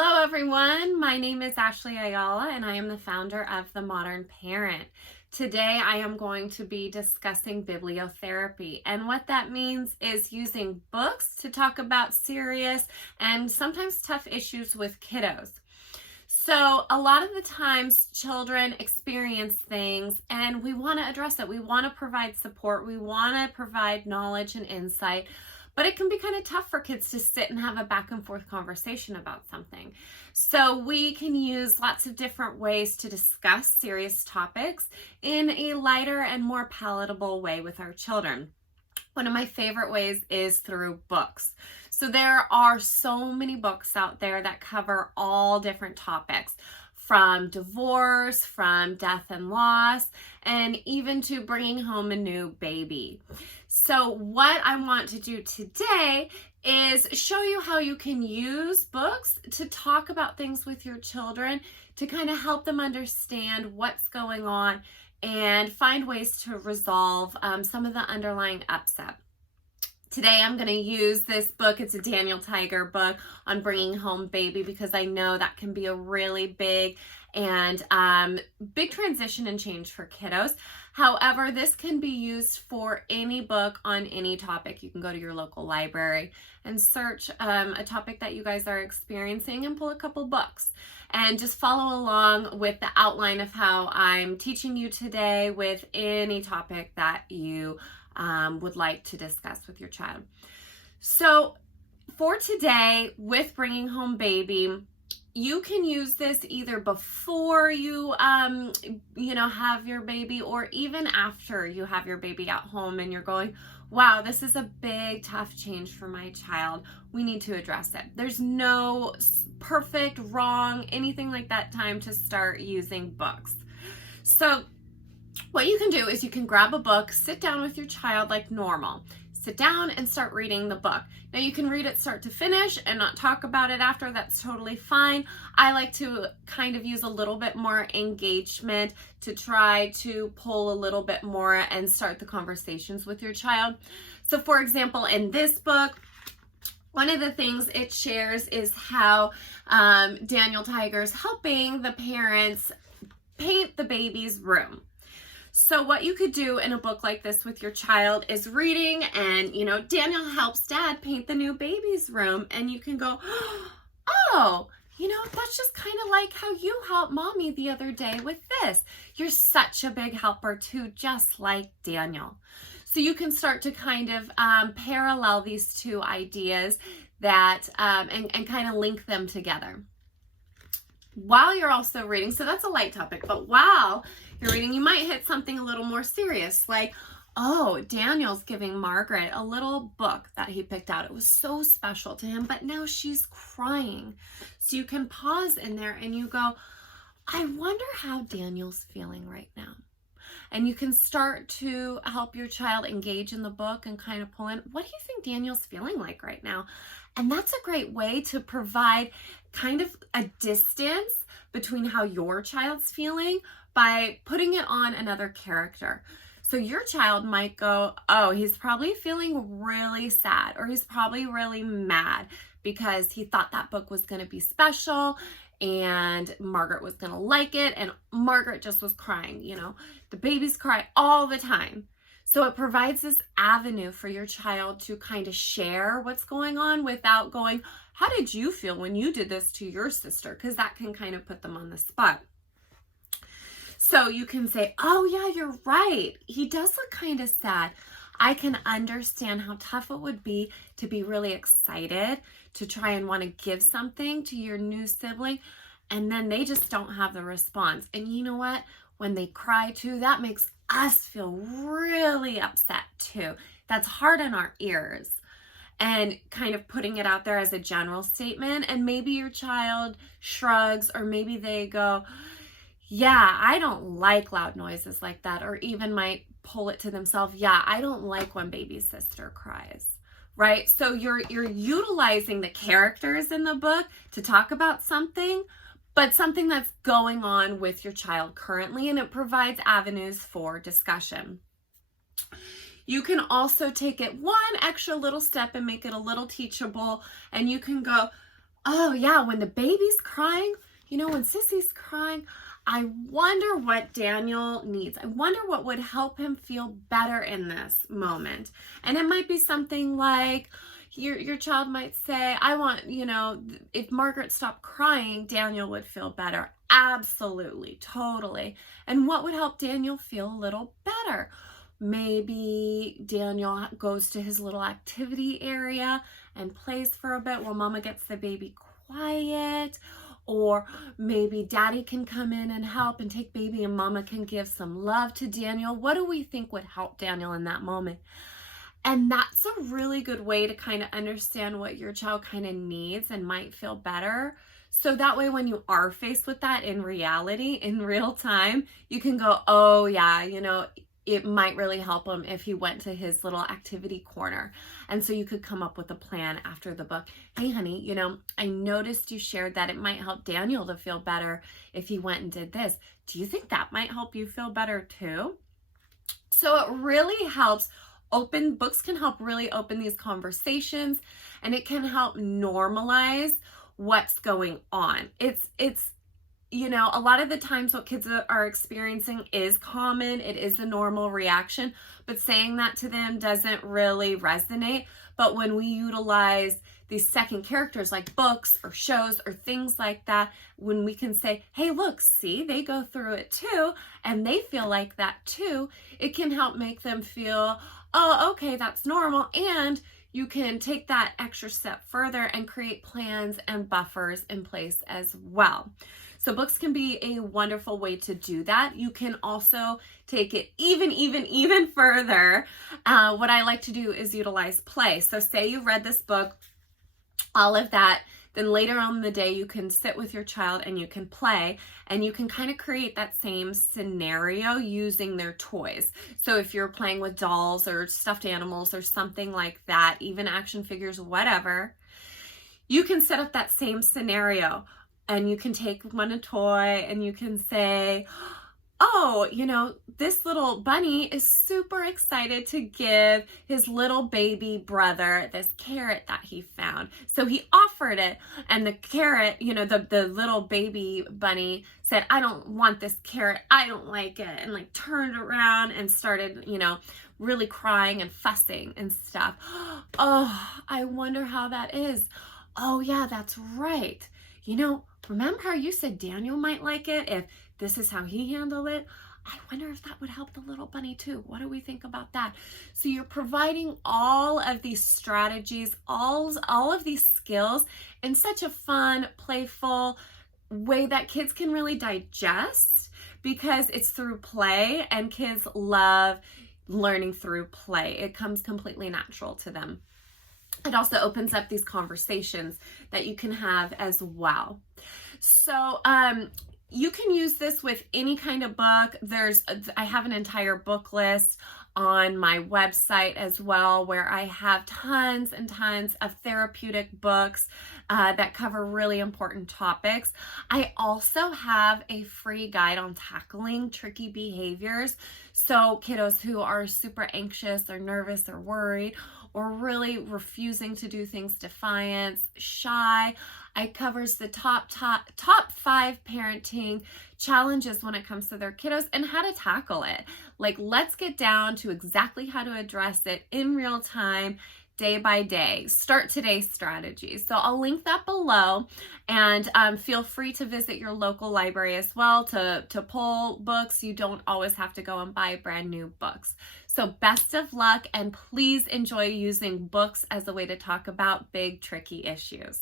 Hello, everyone. My name is Ashley Ayala, and I am the founder of The Modern Parent. Today, I am going to be discussing bibliotherapy, and what that means is using books to talk about serious and sometimes tough issues with kiddos. So, a lot of the times, children experience things, and we want to address it. We want to provide support, we want to provide knowledge and insight. But it can be kind of tough for kids to sit and have a back and forth conversation about something. So we can use lots of different ways to discuss serious topics in a lighter and more palatable way with our children. One of my favorite ways is through books. So there are so many books out there that cover all different topics, from divorce, from death and loss, and even to bringing home a new baby. So what I want to do today is show you how you can use books to talk about things with your children to kind of help them understand what's going on and find ways to resolve some of the underlying upset. Today I'm going to use this book. It's a Daniel Tiger book on bringing home baby, because I know that can be a really big transition and change for kiddos. However, this can be used for any book on any topic. You can go to your local library and search a topic that you guys are experiencing and pull a couple books and just follow along with the outline of how I'm teaching you today with any topic that you would like to discuss with your child. So for today, with bringing home baby, you can use this either before you have your baby, or even after you have your baby at home and you're going, wow, this is a big tough change for my child. We need to address it. There's no perfect, wrong, anything like that time to start using books. So what you can do is you can grab a book, sit down with your child like normal. Sit down and start reading the book. Now you can read it start to finish and not talk about it after. That's totally fine. I like to kind of use a little bit more engagement to try to pull a little bit more and start the conversations with your child. So for example, in this book, one of the things it shares is how Daniel Tiger's helping the parents paint the baby's room. So what you could do in a book like this with your child is reading, and Daniel helps dad paint the new baby's room, and you can go, oh, that's just kind of like how you helped mommy the other day with this. You're such a big helper too, just like Daniel. So you can start to kind of parallel these two ideas that and kind of link them together. While you're also reading, so that's a light topic, but while you're reading, you might hit something a little more serious, like, oh, Daniel's giving Margaret a little book that he picked out. It was so special to him, but now she's crying. So you can pause in there and you go, I wonder how Daniel's feeling right now. And you can start to help your child engage in the book and kind of pull in, what do you think Daniel's feeling like right now? And that's a great way to provide kind of a distance between how your child's feeling by putting it on another character. So your child might go, oh, he's probably feeling really sad, or he's probably really mad because he thought that book was going to be special and Margaret was going to like it, and Margaret just was crying. The babies cry all the time. So it provides this avenue for your child to kind of share what's going on without going, how did you feel when you did this to your sister? Because that can kind of put them on the spot. So you can say, oh yeah, you're right. He does look kind of sad. I can understand how tough it would be to be really excited to try and want to give something to your new sibling, and then they just don't have the response. And you know what? When they cry too, that makes us feel really upset too. That's hard on our ears. And kind of putting it out there as a general statement, and maybe your child shrugs, or maybe they go, yeah, I don't like loud noises like that, or even might pull it to themselves, yeah, I don't like when baby's sister cries, right? So you're utilizing the characters in the book to talk about something, but something that's going on with your child currently, and it provides avenues for discussion. You can also take it one extra little step and make it a little teachable, and you can go, Oh yeah, when the baby's crying, when Sissy's crying, I wonder what Daniel needs. I wonder what would help him feel better in this moment. And it might be something like your child might say, I want, if Margaret stopped crying, Daniel would feel better. Absolutely, totally. And what would help Daniel feel a little better? Maybe Daniel goes to his little activity area and plays for a bit while Mama gets the baby quiet. Or maybe Daddy can come in and help and take baby and Mama can give some love to Daniel. What do we think would help Daniel in that moment? And that's a really good way to kind of understand what your child kind of needs and might feel better. So that way, when you are faced with that in reality, in real time, you can go, oh yeah, it might really help him if he went to his little activity corner. And so you could come up with a plan after the book. Hey, honey, I noticed you shared that it might help Daniel to feel better if he went and did this. Do you think that might help you feel better too? So it really helps books can help really open these conversations, and it can help normalize what's going on. It's a lot of the times what kids are experiencing is common. It is a normal reaction, but saying that to them doesn't really resonate. But when we utilize these second characters like books or shows or things like that, when we can say, hey, look, see, they go through it too, and they feel like that too, it can help make them feel, oh, okay, that's normal. And you can take that extra step further and create plans and buffers in place as well. So books can be a wonderful way to do that. You can also take it even further. What I like to do is utilize play. So say you read this book, all of that, then later on in the day, you can sit with your child and you can play, and you can kind of create that same scenario using their toys. So if you're playing with dolls or stuffed animals or something like that, even action figures, whatever, you can set up that same scenario. And you can take one a toy and you can say, oh, this little bunny is super excited to give his little baby brother this carrot that he found. So he offered it, and the carrot, the little baby bunny said, I don't want this carrot. I don't like it. And like turned around and started, really crying and fussing and stuff. Oh, I wonder how that is. Oh yeah, that's right. Remember how you said Daniel might like it if this is how he handled it? I wonder if that would help the little bunny too. What do we think about that? So you're providing all of these strategies, all of these skills in such a fun, playful way that kids can really digest, because it's through play, and kids love learning through play. It comes completely natural to them. It also opens up these conversations that you can have as well. So you can use this with any kind of book. I have an entire book list on my website as well, where I have tons and tons of therapeutic books that cover really important topics. I also have a free guide on tackling tricky behaviors. So kiddos who are super anxious or nervous or worried, or really refusing to do things, defiance, shy, it covers the top 5 parenting challenges when it comes to their kiddos and how to tackle it. Like, let's get down to exactly how to address it in real time, day by day. Start today's strategies. So I'll link that below, and feel free to visit your local library as well to pull books. You don't always have to go and buy brand new books. So best of luck, and please enjoy using books as a way to talk about big, tricky issues.